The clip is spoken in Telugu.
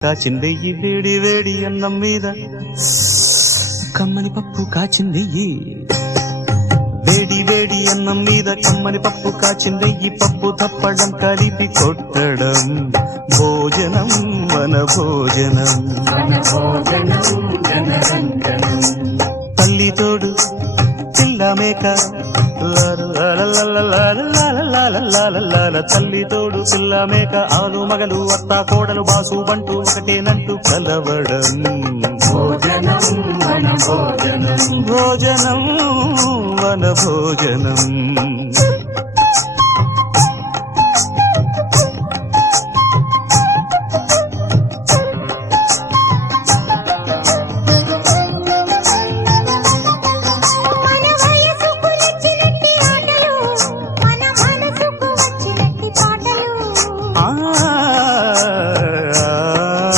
కాచిందెయ్యి వేడి వేడి అన్నం మీద కమ్మని పప్పు కాచిందెయ్యి వేడి వేడి అన్నం మీద కమ్మని పప్పు కాచిందెయ్యి పప్పు తప్పడం కలిపి కొట్టడం భోజనం మన భోజనం తల్లి తోడు పిల్ల మేక తల్లి తోడు పిల్ల మేక ఆలు మగలు అత్త కోడలు బాసు బంటూ ఒకటేనంటూ కలవడం భోజనం వన భోజనం